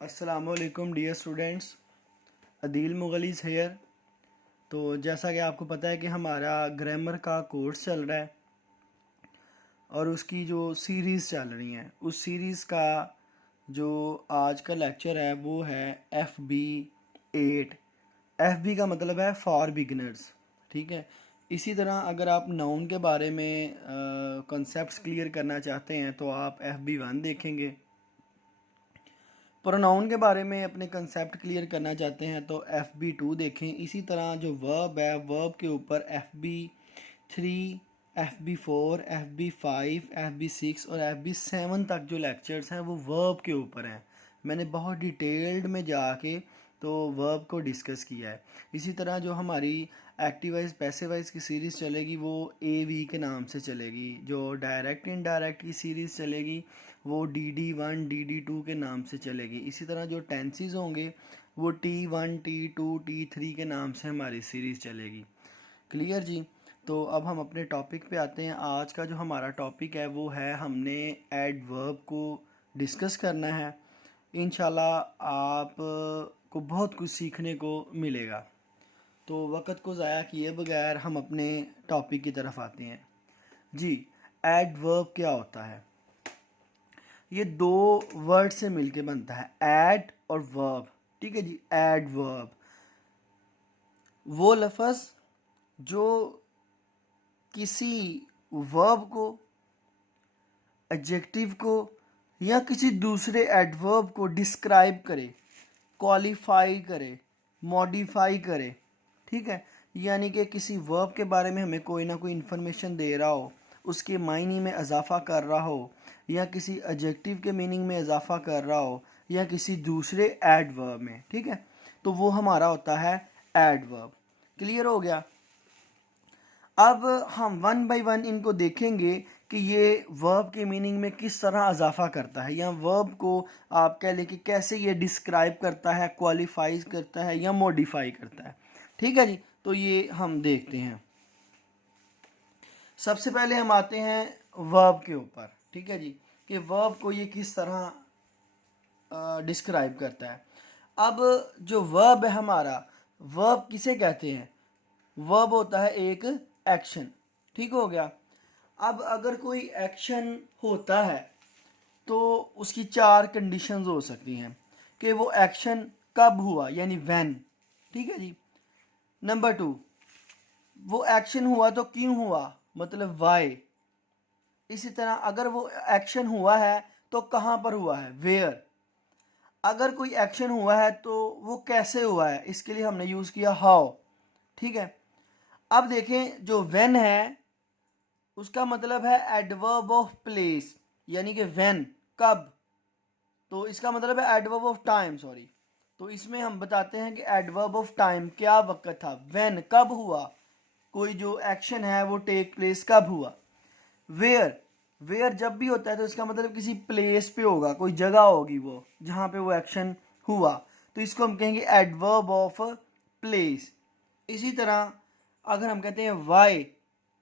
अस्सलामुअलैकुम dear students, Adeel मुगलिस hair. तो जैसा कि आपको पता है कि हमारा ग्रामर का कोर्स चल रहा है और उसकी जो सीरीज़ चल रही हैं उस सीरीज़ का जो आज का लेक्चर है वो है FB8। FB का मतलब है फॉर बिगिनर्स, ठीक है। इसी तरह अगर आप नाउन के बारे में कॉन्सेप्ट्स क्लियर करना चाहते हैं तो आप FB1 देखेंगे। प्रोनाउन के बारे में अपने कंसेप्ट क्लियर करना चाहते हैं तो FB2 देखें। इसी तरह जो वर्ब है, वर्ब के ऊपर FB3, FB4, FB5, FB6 और FB7 तक जो लेक्चर्स हैं वो वर्ब के ऊपर हैं। मैंने बहुत डिटेल्ड में जाके तो वर्ब को डिस्कस किया है। इसी तरह जो हमारी एक्टिव वाइज पैसिव वाइज की सीरीज़ चलेगी वो AV के नाम से चलेगी। जो डायरेक्ट इनडायरेक्ट की सीरीज़ चलेगी वो DD1 DD2 के नाम से चलेगी। इसी तरह जो टेंसेस होंगे वो T1 T2 T3 के नाम से हमारी सीरीज़ चलेगी। क्लियर जी। तो अब हम अपने टॉपिक पे आते हैं। आज का जो हमारा टॉपिक है वो है, हमने एडवर्ब को डिस्कस करना है। इंशाल्लाह आप को बहुत कुछ सीखने को मिलेगा। तो वक़्त को ज़ाया किए बगैर हम अपने टॉपिक की तरफ आते हैं जी। एडवर्ब क्या होता है? ये दो वर्ड से मिलके बनता है, एड और वर्ब, ठीक है जी। एडवर्ब वो लफ्ज़ जो किसी वर्ब को, एडजेक्टिव को या किसी दूसरे एडवर्ब को डिस्क्राइब करे, क्वालिफाई करे, मॉडिफाई करे, ठीक है। यानी कि किसी वर्ब के बारे में हमें कोई ना कोई इन्फॉर्मेशन दे रहा हो, उसके मायने में इजाफा कर रहा हो, या किसी एडजेक्टिव के मीनिंग में इजाफा कर रहा हो, या किसी दूसरे एडवर्ब में, ठीक है। तो वो हमारा होता है एडवर्ब। क्लियर हो गया। अब हम वन बाय वन इनको देखेंगे कि ये वर्ब के मीनिंग में किस तरह इजाफा करता है, या वर्ब को आप कह लें कि कैसे ये डिस्क्राइब करता है, क्वालिफाई करता है या मॉडिफाई करता है, ठीक है जी। तो ये हम देखते हैं। सबसे पहले हम आते हैं वर्ब के ऊपर, ठीक है जी, कि वर्ब को ये किस तरह डिस्क्राइब करता है। अब जो वर्ब है हमारा, वर्ब किसे कहते हैं? वर्ब होता है एक एक्शन, ठीक हो गया। अब अगर कोई एक्शन होता है तो उसकी चार कंडीशंस हो सकती हैं कि वो एक्शन कब हुआ, यानी व्हेन, ठीक है जी। नंबर 2, वो एक्शन हुआ तो क्यों हुआ, मतलब वाई। इसी तरह अगर वो एक्शन हुआ है तो कहाँ पर हुआ है, वेयर। अगर कोई एक्शन हुआ है तो वो कैसे हुआ है, इसके लिए हमने यूज़ किया हाउ, ठीक है। अब देखें जो व्हेन है उसका मतलब है एडवर्ब ऑफ प्लेस, यानी कि व्हेन कब। तो इसका मतलब है एडवर्ब ऑफ टाइम, सॉरी। तो इसमें हम बताते हैं कि एडवर्ब ऑफ टाइम क्या वक्त था, व्हेन कब हुआ, कोई जो एक्शन है वो टेक प्लेस कब हुआ। वेयर, वेयर जब भी होता है तो इसका मतलब किसी प्लेस पे होगा, कोई जगह होगी वो जहाँ पे वो एक्शन हुआ, तो इसको हम कहेंगे एडवर्ब ऑफ प्लेस। इसी तरह अगर हम कहते हैं वाई,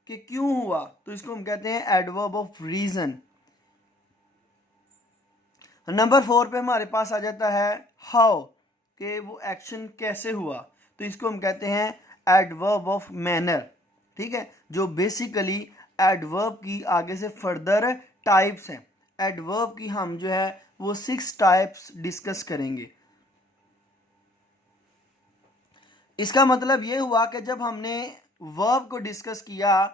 कि क्यों हुआ, तो इसको हम कहते हैं एडवर्ब ऑफ रीजन। नंबर 4 पे हमारे पास आ जाता है हाउ, कि वो एक्शन कैसे हुआ, तो इसको हम कहते हैं एडवर्ब ऑफ मैनर, ठीक है। जो बेसिकली एडवर्ब की आगे से फर्दर टाइप्स हैं। एडवर्ब की हम जो है वो 6 टाइप्स डिस्कस करेंगे। इसका मतलब ये हुआ कि जब हमने वर्ब को डिस्कस किया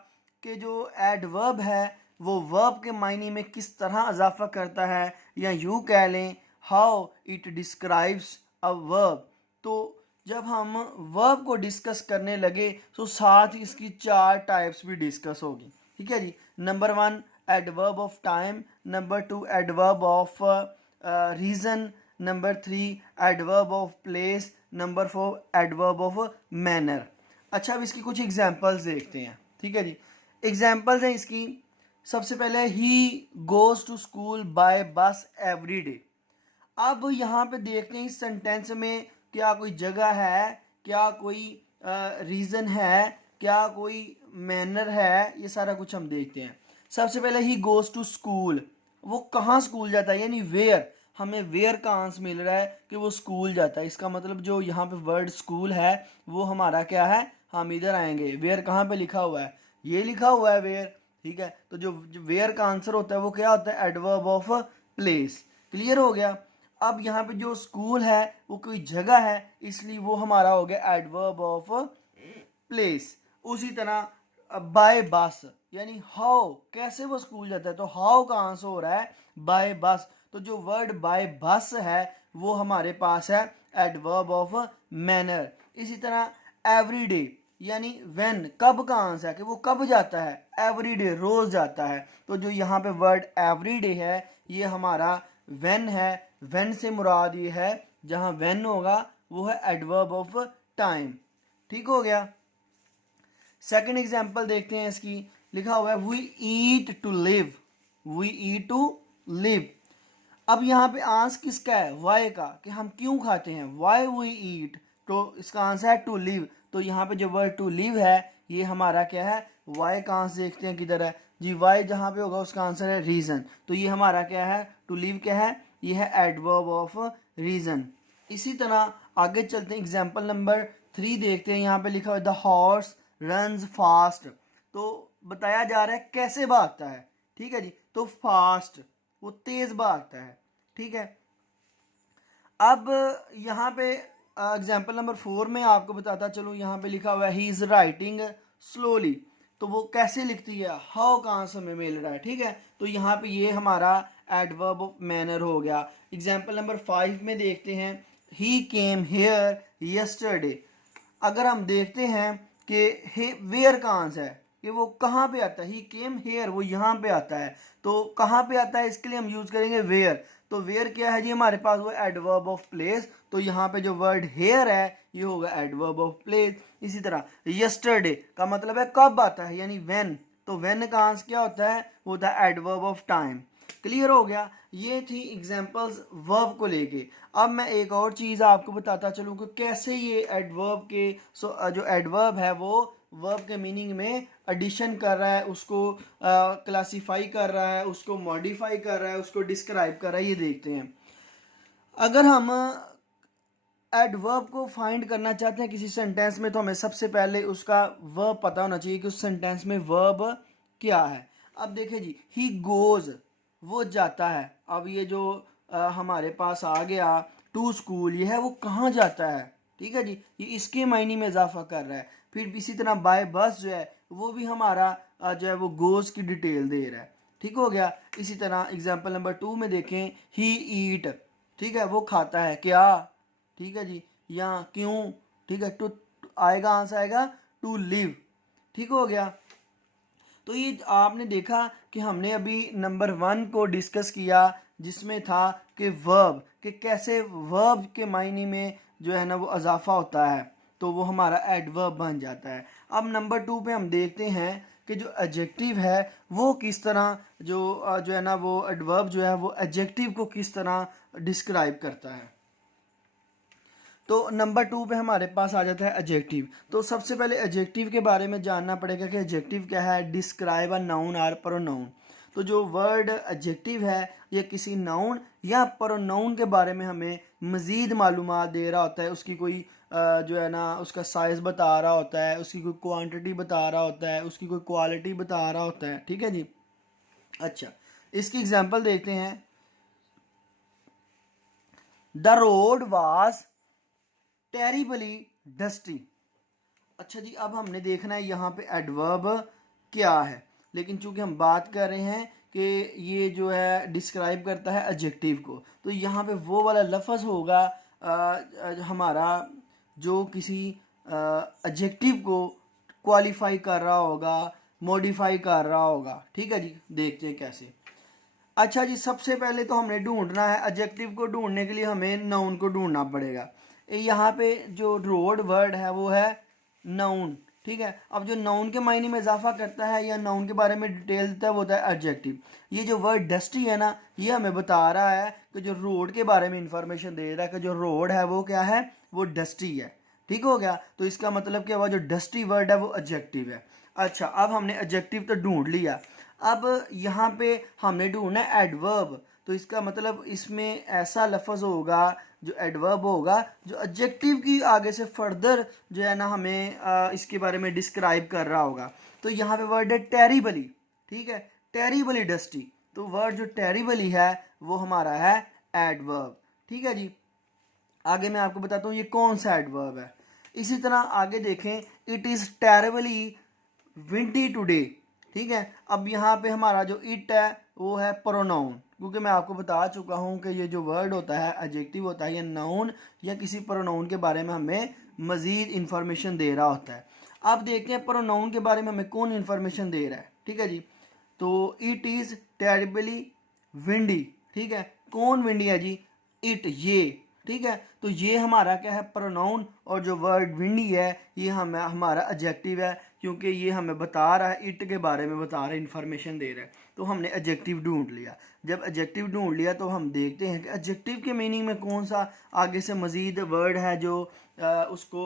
कि जो एडवर्ब है वो वर्ब के मायने में किस तरह इजाफा करता है, या यूँ कह लें how it describes a verb, तो जब हम वर्ब को डिस्कस करने लगे तो साथ ही इसकी 4 टाइप्स भी डिस्कस होगी, ठीक है जी। Number 1 adverb of time, number 2 adverb of reason, number 3 adverb of place, number 4 adverb of manner. अच्छा, अब इसकी कुछ एग्जांपल्स देखते हैं, ठीक है जी। एग्जांपल्स हैं इसकी। सबसे पहले ही goes to school by bus every day. अब यहाँ पे देखते हैं इस सेंटेंस में क्या कोई जगह है, क्या कोई रीज़न है, क्या कोई मैनर है, ये सारा कुछ हम देखते हैं। सबसे पहले ही गोज़ टू स्कूल, वो कहाँ स्कूल जाता है, यानी वेयर, हमें वेयर का आंसर मिल रहा है कि वो स्कूल जाता है। इसका मतलब जो यहाँ पे वर्ड स्कूल है वो हमारा क्या है, हम इधर आएंगे। वेयर कहाँ पे लिखा हुआ है, ये लिखा हुआ है वेयर, ठीक है। तो जो वेयर का आंसर होता है वो क्या होता है, एडवर्ब ऑफ प्लेस। क्लियर हो गया। अब यहाँ पे जो स्कूल है वो कोई जगह है, इसलिए वो हमारा हो गया एडवर्ब ऑफ प्लेस। उसी तरह बाय बस, यानी हाउ, कैसे वो स्कूल जाता है, तो हाउ का आंसर हो रहा है बाय बस। तो जो वर्ड बाय बस है वो हमारे पास है एडवर्ब ऑफ मैनर। इसी तरह एवरीडे, यानी व्हेन, कब का आंसर है कि वो कब जाता है, एवरीडे, रोज जाता है। तो जो यहाँ पे वर्ड एवरीडे है ये हमारा व्हेन है। व्हेन से मुराद ये है, जहाँ व्हेन होगा वो है एडवर्ब ऑफ टाइम। ठीक हो गया। सेकंड एग्जांपल देखते हैं इसकी। लिखा हुआ है we eat to live, we eat to live. अब यहाँ पे आंसर किसका है, वाई का, कि हम क्यों खाते हैं, वाई वी ईट। तो इसका आंसर है टू लिव। तो यहाँ पे जो वर्ड टू लिव है ये हमारा क्या है, वाई का आंसर देखते हैं किधर है जी, वाई जहाँ पे होगा उसका आंसर है रीज़न। तो ये हमारा क्या है, टू लिव क्या है, ये है एडवर्ब ऑफ रीज़न। इसी तरह आगे चलते हैं, एग्जाम्पल नंबर 3 देखते हैं। यहाँ पे लिखा हुआ है द हॉर्स रन्स फास्ट। तो बताया जा रहा है कैसे भागता है, ठीक है जी, तो फास्ट, वो तेज भागता है, ठीक है। अब यहाँ पे एग्जाम्पल नंबर 4 में आपको बताता चलूँ, यहाँ पे लिखा हुआ है ही इज़ राइटिंग स्लोली। तो वो कैसे लिखती है, हाउ का आंसर में मिल रहा है, ठीक है। तो यहाँ पे ये हमारा एडवर्ब ऑफ मैनर हो गया। एग्जाम्पल नंबर 5 में देखते हैं ही केम हेयर यस्टरडे। अगर हम देखते हैं कि वेयर का आंसर है कि वो कहाँ पे आता है, ही केम हेयर, वो यहाँ पे आता है। तो कहाँ पे आता है, इसके लिए हम यूज़ करेंगे वेयर। तो वेयर क्या है जी, हमारे पास वो एडवर्ब ऑफ प्लेस। तो यहाँ पे जो वर्ड हेयर है ये होगा एडवर्ब ऑफ प्लेस। इसी तरह यस्टरडे का मतलब है कब आता है, यानी व्हेन। तो व्हेन का आंसर क्या होता है, वो होता है एडवर्ब ऑफ टाइम। क्लियर हो गया। ये थी एग्जांपल्स वर्ब को लेके। अब मैं एक और चीज़ आपको बताता चलूँ कि कैसे ये एडवर्ब के जो एडवर्ब है वो वर्ब के मीनिंग में एडिशन कर रहा है, उसको क्लासीफाई कर रहा है, उसको मॉडिफाई कर रहा है, उसको डिस्क्राइब कर रहा है। ये देखते हैं। अगर हम एडवर्ब को फाइंड करना चाहते हैं किसी सेंटेंस में, तो हमें सबसे पहले उसका वर्ब पता होना चाहिए कि उस सेंटेंस में वर्ब क्या है। अब देखिए जी, ही गोज, वो जाता है। अब ये जो हमारे पास आ गया टू स्कूल, ये है वो कहाँ जाता है, ठीक है जी, ये इसके मायने में इजाफा कर रहा है। फिर इसी तरह बाय बस जो है वो भी हमारा जो है वो गोज की डिटेल दे रहा है। ठीक हो गया। इसी तरह एग्जाम्पल नंबर 2 में देखें ही ईट, ठीक है, वो खाता है क्या, ठीक है जी, या क्यों, ठीक है, टू आएगा, आंसर आएगा टू लिव। ठीक हो गया। तो ये आपने देखा कि हमने अभी नंबर 1 को डिस्कस किया जिसमें था कि वर्ब, कि कैसे वर्ब के मायने में जो है ना वो इजाफा होता है, तो वो हमारा एडवर्ब बन जाता है। अब नंबर 2 पे हम देखते हैं कि जो एडजेक्टिव है वो किस तरह जो है ना वो एडवर्ब जो है वो एडजेक्टिव को किस तरह डिस्क्राइब करता है। तो नंबर 2 पे हमारे पास आ जाता है एडजेक्टिव। तो सबसे पहले एडजेक्टिव के बारे में जानना पड़ेगा कि एडजेक्टिव क्या है, डिस्क्राइब अ नाउन और प्रोनाउन। तो जो वर्ड एडजेक्टिव है ये किसी नाउन या प्रोनाउन के बारे में हमें मज़ीद मालूमात दे रहा होता है, उसकी कोई जो है ना उसका साइज़ बता रहा होता है, उसकी कोई क्वांटिटी बता रहा होता है, उसकी कोई क्वालिटी बता रहा होता है, ठीक है जी। अच्छा, इसकी एग्जांपल देखते हैं। The road was terribly dusty. अच्छा जी, अब हमने देखना है यहाँ पे एडवर्ब क्या है, लेकिन चूंकि हम बात कर रहे हैं कि ये जो है डिस्क्राइब करता है एडजेक्टिव को, तो यहाँ पे वो वाला लफ्ज़ होगा हमारा जो किसी एडजेक्टिव को क्वालिफाई कर रहा होगा, मॉडिफाई कर रहा होगा। ठीक है जी, देखते हैं कैसे। अच्छा जी, सबसे पहले तो हमने ढूंढना है, एडजेक्टिव को ढूंढने के लिए हमें नाउन को ढूंढना पड़ेगा। यहाँ पे जो रोड वर्ड है वो है नाउन, ठीक है। अब जो नाउन के मायने में इजाफा करता है या नाउन के बारे में डिटेल देता है वो होता है एडजेक्टिव। ये जो वर्ड डस्टी है ना, ये हमें बता रहा है कि जो रोड के बारे में इंफॉर्मेशन दे रहा है कि जो रोड है वो क्या है, वो डस्टी है। ठीक हो गया। तो इसका मतलब क्या हुआ, जो डस्टी वर्ड है वो एडजेक्टिव है। अच्छा, अब हमने एडजेक्टिव तो ढूंढ लिया। अब यहाँ पे हमने ढूंढना है एडवर्ब। तो इसका मतलब इसमें ऐसा लफ्ज़ होगा जो एडवर्ब होगा जो एडजेक्टिव की आगे से फर्दर जो है ना हमें इसके बारे में डिस्क्राइब कर रहा होगा। तो यहाँ पे वर्ड है टेरिबली, ठीक है, टेरिबली डस्टी। तो वर्ड जो टेरिबली है वो हमारा है एडवर्ब, ठीक है जी। आगे मैं आपको बताता हूँ ये कौन सा एडवर्ब है। इसी तरह आगे देखें, it is terribly windy today, ठीक है। अब यहाँ पे हमारा जो इट है वो है प्रोनाउन, क्योंकि मैं आपको बता चुका हूँ कि ये जो वर्ड होता है एडजेक्टिव होता है, ये नाउन या किसी प्रोनाउन के बारे में हमें मज़ीद इंफॉर्मेशन दे रहा होता है। अब देखते हैं प्रोनाउन के बारे में हमें कौन इंफॉर्मेशन दे रहा है, ठीक है जी। तो इट इज़ टेरिबली विंडी, ठीक है, कौन विंडी है जी, इट, ये, ठीक है। तो ये हमारा क्या है प्रोनाउन, और जो वर्ड विंडी है ये हमारा एडजेक्टिव है, क्योंकि ये हमें बता रहा है, इट के बारे में बता रहा है, इंफॉर्मेशन दे रहा है। तो हमने एडजेक्टिव ढूंढ लिया। जब एडजेक्टिव ढूंढ लिया तो हम देखते हैं कि एडजेक्टिव के मीनिंग में कौन सा आगे से मज़ीद वर्ड है जो उसको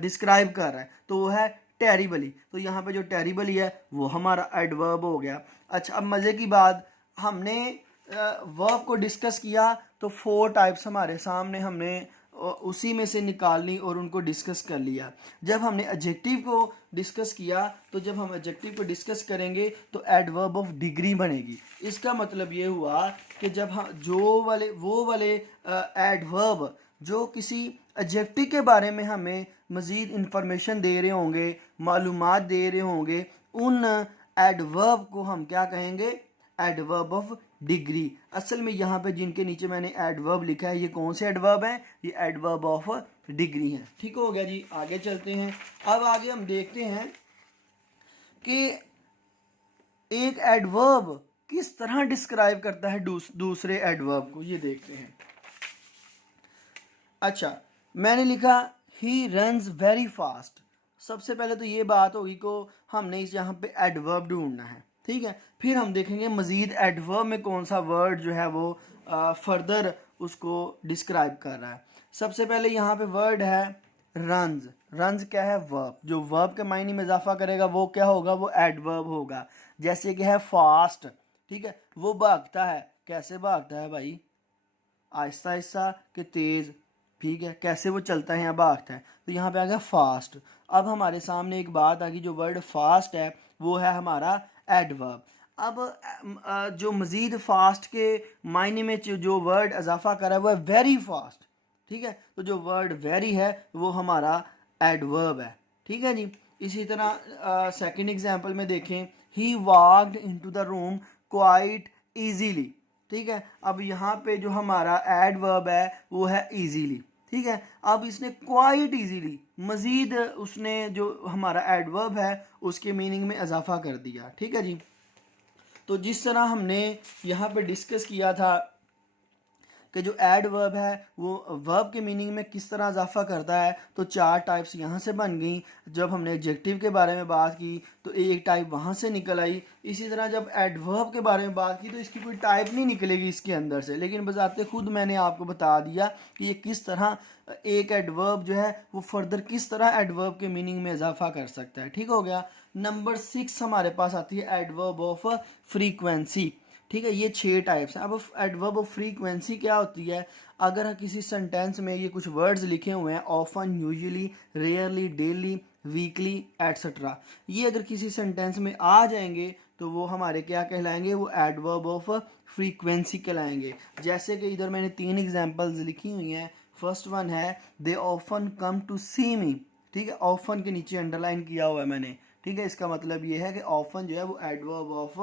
डिस्क्राइब कर रहा है, तो वो है टेरिबली। तो यहाँ पे जो टेरिबली है वो हमारा एडवर्ब हो गया। अच्छा, अब मज़े की बात, हमने वर्ब को डिस्कस किया तो 4 टाइप्स हमारे सामने हमने उसी में से निकालनी और उनको डिस्कस कर लिया। जब हमने एडजेक्टिव को डिस्कस किया तो जब हम एडजेक्टिव को डिस्कस करेंगे तो एडवर्ब ऑफ डिग्री बनेगी। इसका मतलब ये हुआ कि जब हम वो वाले एडवर्ब जो किसी एडजेक्टिव के बारे में हमें मज़ीद इंफॉर्मेशन दे रहे होंगे, मालूमात दे रहे होंगे, उन एडवर्ब को हम क्या कहेंगे, एडवर्ब ऑफ डिग्री। असल में यहाँ पे जिनके नीचे मैंने एडवर्ब लिखा है ये कौन से एडवर्ब हैं, ये एडवर्ब ऑफ डिग्री हैं। ठीक हो गया जी, आगे चलते हैं। अब आगे हम देखते हैं कि एक एडवर्ब किस तरह डिस्क्राइब करता है दूसरे एडवर्ब को, ये देखते हैं। अच्छा, मैंने लिखा ही रन्स वेरी फास्ट। सबसे पहले तो ये बात होगी को हमने इस यहाँ पे एडवर्ब ढूंढना है, ठीक है। फिर हम देखेंगे मज़ीद एडवर्ब में कौन सा वर्ड जो है वो फर्दर उसको डिस्क्राइब कर रहा है। सबसे पहले यहाँ पे वर्ड है रन्स। रन्स क्या है, वर्ब। जो वर्ब के मायने में इजाफा करेगा वो क्या होगा, वो एडवर्ब होगा। जैसे कि है फास्ट, ठीक है, वो भागता है। कैसे भागता है भाई, आहिस्ता आहिस्ता कि तेज़, ठीक है, कैसे वो चलता है या भागता है। तो यहाँ पे आ गया फास्ट। अब हमारे सामने एक बात आ गई, जो वर्ड फास्ट है वो है हमारा एडवर्ब। अब जो मज़ीद फास्ट के मायने में जो वर्ड इजाफा कर रहा है वो है वेरी फास्ट, ठीक है। तो जो वर्ड वेरी है वो हमारा एडवर्ब है, ठीक है जी। इसी तरह सेकंड एग्जांपल में देखें, he walked into the room quite easily, ठीक है। अब यहाँ पे जो हमारा एडवर्ब है वो है ईजीली, ठीक है। अब इसने क्वाइट ईजीली मज़ीद उसने जो हमारा एडवर्ब है उसके मीनिंग में इजाफा कर दिया, ठीक है जी। तो जिस तरह हमने यहाँ पे डिस्कस किया था कि जो एडवर्ब है वो वर्ब के मीनिंग में किस तरह इजाफा करता है, तो 4 टाइप्स यहाँ से बन गई। जब हमने एडजेक्टिव के बारे में बात की तो एक टाइप वहाँ से निकल आई। इसी तरह जब एडवर्ब के बारे में बात की तो इसकी कोई टाइप नहीं निकलेगी इसके अंदर से, लेकिन बजाते खुद मैंने आपको बता दिया कि ये किस तरह एक एडवर्ब जो है वो फर्दर किस तरह एडवर्ब के मीनिंग में इजाफा कर सकता है। ठीक हो गया। नंबर 6 हमारे पास आती है एडवर्ब ऑफ फ्रीक्वेंसी, ठीक है। ये 6 टाइप्स हैं। अब एडवर्ब ऑफ फ्रीक्वेंसी क्या होती है, अगर किसी सेंटेंस में ये कुछ वर्ड्स लिखे हुए हैं, often, usually, rarely, daily, weekly etcetera, ये अगर किसी सेंटेंस में आ जाएंगे तो वो हमारे क्या कहलाएंगे, वो एडवर्ब ऑफ फ्रीक्वेंसी कहलाएंगे। जैसे कि इधर मैंने 3 एग्जांपल्स लिखी हुई हैं। फर्स्ट वन है दे ऑफन कम टू सी मी, ठीक है, ऑफन के नीचे अंडरलाइन किया हुआ है मैंने, ठीक है। इसका मतलब ये है कि ऑफन जो है वो एडवर्ब ऑफ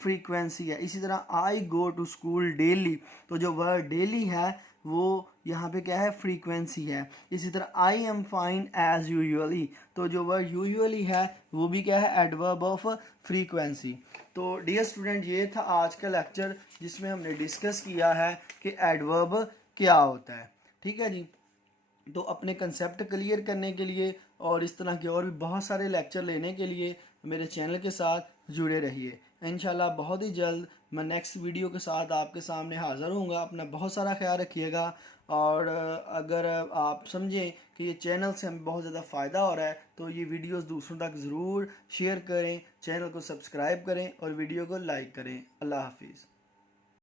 फ्रीक्वेंसी है। इसी तरह आई गो टू स्कूल डेली, तो जो वर्ड डेली है वो यहाँ पे क्या है, फ्रीक्वेंसी है। इसी तरह I am fine as usually, तो जो वर्ड यूजुअली है वो भी क्या है, एडवर्ब ऑफ फ्रीक्वेंसी। तो डियर स्टूडेंट, ये था आज का लेक्चर जिसमें हमने डिस्कस किया है कि एडवर्ब क्या होता है, ठीक है जी। तो अपने कंसेप्ट क्लियर करने के लिए और इस तरह के और भी बहुत सारे लेक्चर लेने के लिए मेरे चैनल के साथ जुड़े रहिए। इंशाल्लाह बहुत ही जल्द मैं नेक्स्ट वीडियो के साथ आपके सामने हाज़िर होऊंगा। अपना बहुत सारा ख्याल रखिएगा, और अगर आप समझें कि ये चैनल से हमें बहुत ज़्यादा फ़ायदा हो रहा है तो ये वीडियोस दूसरों तक ज़रूर शेयर करें, चैनल को सब्सक्राइब करें और वीडियो को लाइक करें। अल्लाह हाफिज़।